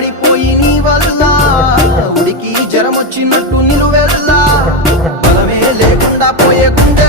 వాడిపోయి నీ వల్ల ఉడికి జ్వరం వచ్చినట్టు నిలువెల్లా బలమే లేకుండా పోయే గుండె